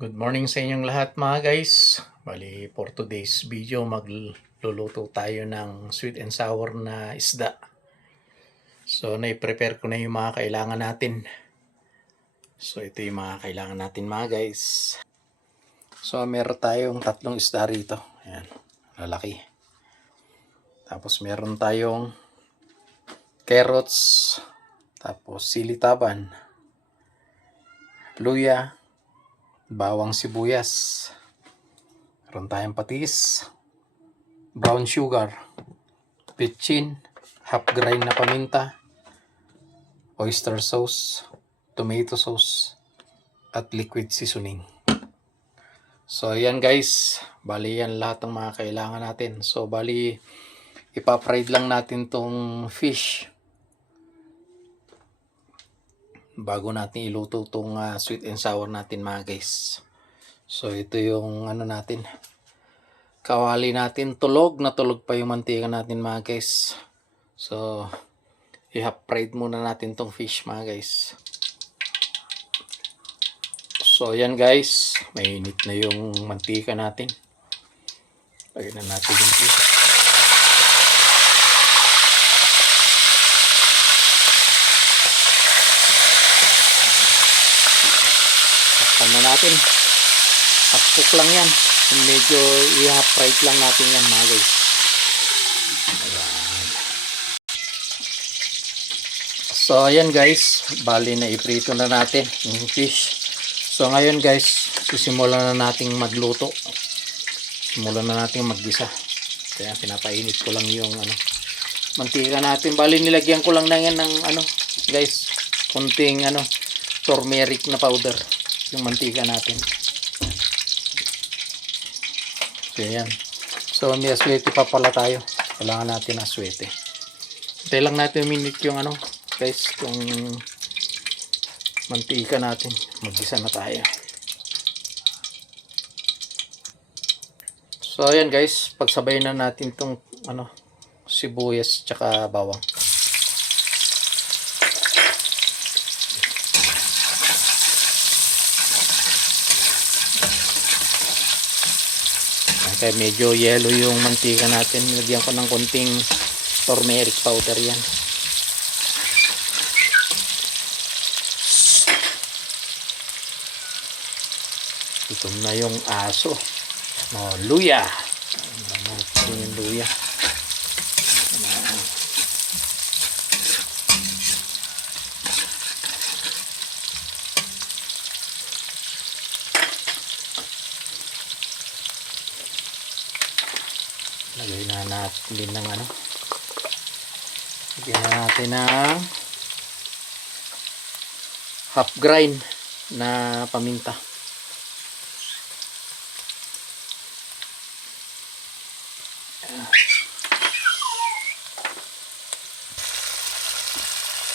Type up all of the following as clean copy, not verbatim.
Good morning sa inyong lahat mga guys. Bali, for today's video, magluluto tayo ng sweet and sour na isda. So, na-prepare ko na yung mga kailangan natin. So, ito yung mga kailangan natin mga guys. So, meron tayong tatlong isda rito. Ayan, lalaki. Tapos, meron tayong carrots. Tapos, sili taban. Luya. Bawang sibuyas. Meron tayong patis, brown sugar, bitchin, half grind na paminta, oyster sauce, tomato sauce, at liquid seasoning. So ayan guys, bali yan lahat ng mga kailangan natin. So bali ipa-fried lang natin tong fish bago natin iluto tong sweet and sour natin mga guys. So ito yung ano natin, kawali natin, tulog na tulog pa yung mantika natin mga guys. So i-half fried muna natin tong fish mga guys. So yan guys, mainit na yung mantika natin. Lagyan na natin yung fish. Takpan na natin. Half cook lang yan. Medyo i-half fried lang natin yan mga guys. Ayan. So ayan guys, bali na iprito na natin yung fish. So ngayon guys, sisimulan na nating magluto. Simulan na nating maggisa. Kaya pinapainit ko lang yung mantika natin. Bali nilagyan ko lang na yan ng guys, kunting turmeric na powder yung mantika natin. So yan. So may aswete pa pala tayo. Kailangan natin aswete. Hintay lang natin minute yung guys, yung mantika natin. Maggisa na tayo. So ayan guys, pagsabay na natin tong sibuyas tsaka bawang. Kaya medyo yellow yung mantika natin. Nilagyan ko ng konting turmeric powder yan. Itom na yung aso. Luya. Yung luya. Lagay na natin din ng lagyan na natin ng half grind na paminta.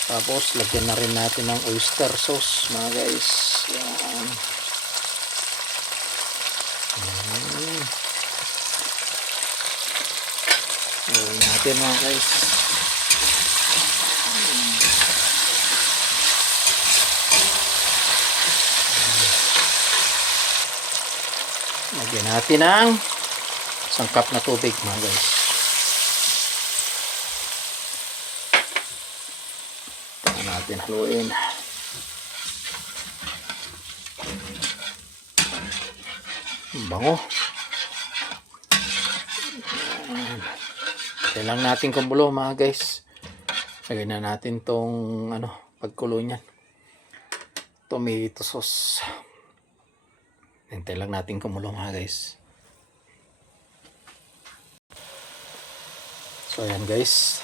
Tapos lagyan na rin natin ng oyster sauce mga guys. Yan. Gawin natin mga guys. Lagyan natin ng isang cup na tubig mga guys. Natin haluin. Bango. Kailangan natin kumulo mga guys. Lagyan na natin tong pagkulo niyan. Tomato sauce. Hintay lang natin kumulo mga guys. So ayan guys,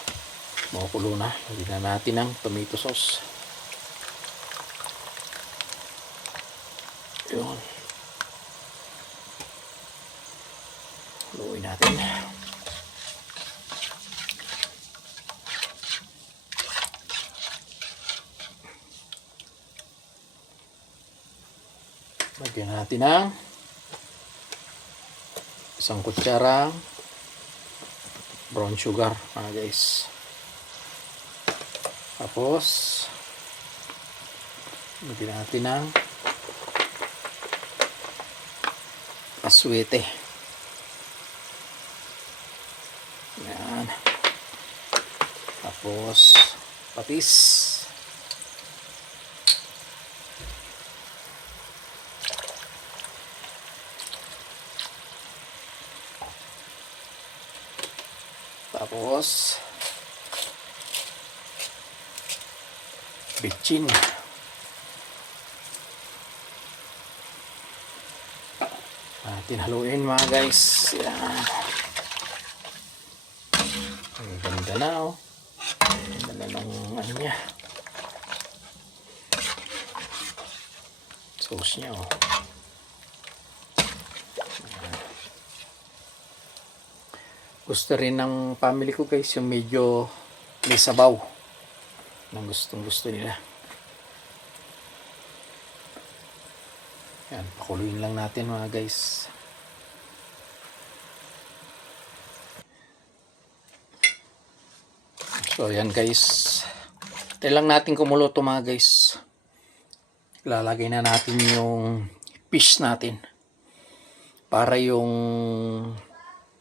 makukulo na. Lagyan na natin ng tomato sauce. Yun. Haluin natin. Lagyan natin ng isang kutsara brown sugar mga guys. Tapos lagyan natin ng aswete. Yan. Tapos patis. Tapos bitchin. Natin haluin mga guys. Yan. Ang ganda na oh. Ang ganda ng ano niya. Sauce niya oh. Gusto rin ng family ko guys yung medyo may sabaw. Nang gustong gusto nila. Yan, pakuluin lang natin mga guys. So yan guys. Tayo lang natin kumulo to mga guys. Ilalagay na natin yung fish natin. Para yung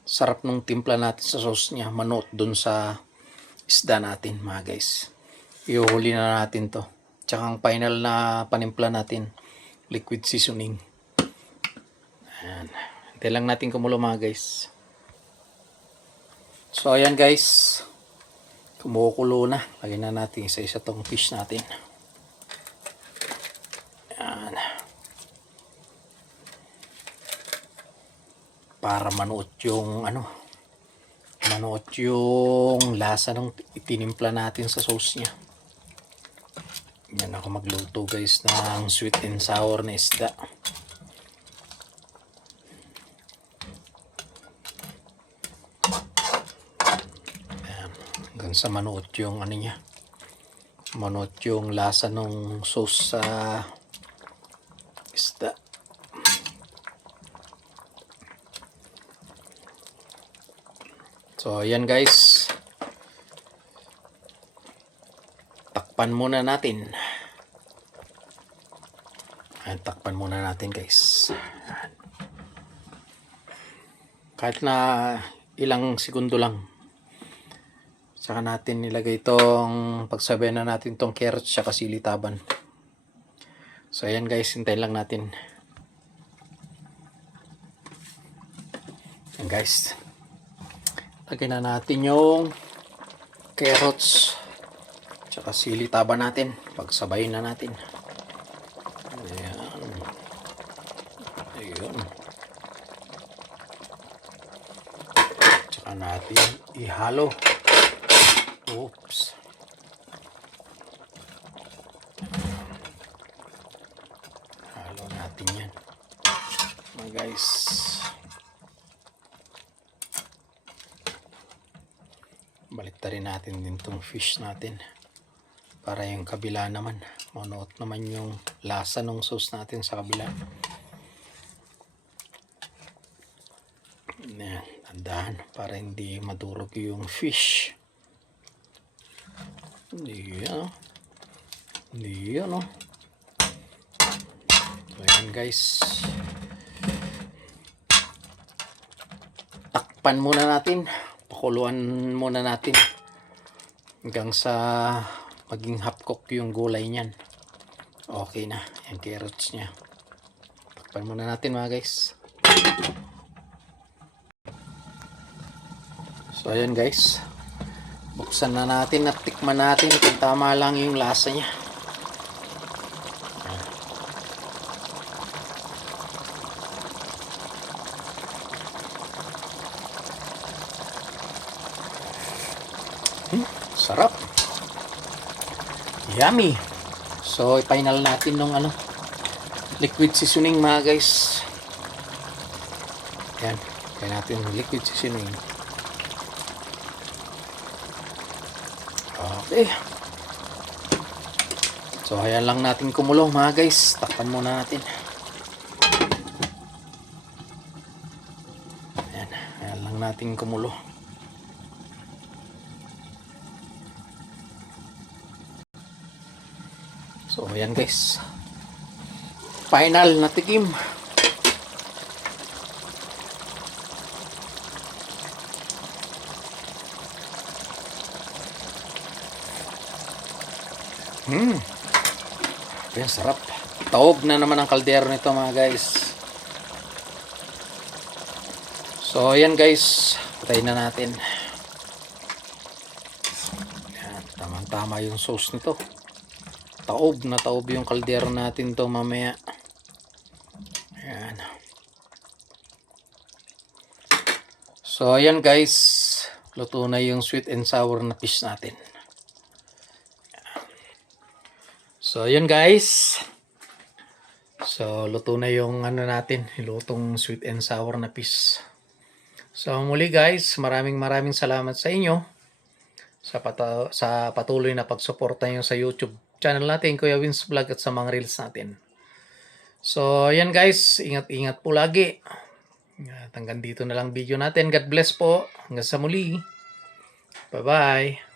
sarap ng timpla natin sa sauce niya manot dun sa isda natin mga guys. Iuhuli na natin to. Tsaka ang final na panimpla natin, liquid seasoning. Ayan. Hintay lang natin kumulo mga guys. So ayan guys. Kumukulo na. Lagyan na natin isa-isa tong fish natin. Ayan. Para manuot yung manuot yung lasa ng itinimpla natin sa sauce niya. Yan ako magluto guys ng sweet and sour na isda. Ayan. Hanggang sa manuot yung niya. Manuot yung lasa ng sauce sa isda. So ayan guys. Takpan muna natin. Ayan, takpan muna natin guys. Ayan. Kahit na ilang segundo lang. Saka natin nilagay itong pagsabayan na natin itong carrots at sili-taban. So ayan guys, hintayin lang natin. Ayan guys. Lagyan na natin yung carrots tsaka sili-taban natin. Pagsabayin na natin. Ayan. Ayan. Tsaka natin ihalo. Oops. Halo natin yan. Mga guys. Baliktarin natin din tong fish natin para yung kabila naman manuot naman yung lasa ng sauce natin sa kabila. Ayan, tandahan para hindi madurog yung fish. Hindi yan oh. So ayan guys, takpan muna natin. Pakuluan muna natin hanggang sa maging half cook yung gulay niyan. Okay na yung carrots niya. Takpan muna natin mga guys. So ayan guys, buksan na natin at tikman natin kung tama lang yung lasa niya. Sarap. Yummy. So, i-final natin nung liquid seasoning mga guys. Yan. Kaya natin liquid seasoning. Okay. So, ayan lang natin kumulo mga guys. Takpan muna natin. Ayan lang natin kumulo. So ayan guys, final na tikim. Yan, sarap. Taob na naman ang kaldero nito mga guys. So, yan guys. Patayin na natin. Yan, tamang-tama yung sauce nito. Taob na taob yung kaldero natin to mamaya. Yan. So, ayan guys. Luto na yung sweet and sour na fish natin. So, ayan guys. So, luto na yung ano natin. Lutong sweet and sour na fish. So, muli guys, maraming salamat sa inyo sa patuloy na pagsuporta nyo sa YouTube channel natin, Kuya Wins Vlog, at sa mga reels natin. So, ayan guys, ingat-ingat po lagi. At hanggang dito na lang video natin. God bless po. Hanggang sa muli. Bye-bye.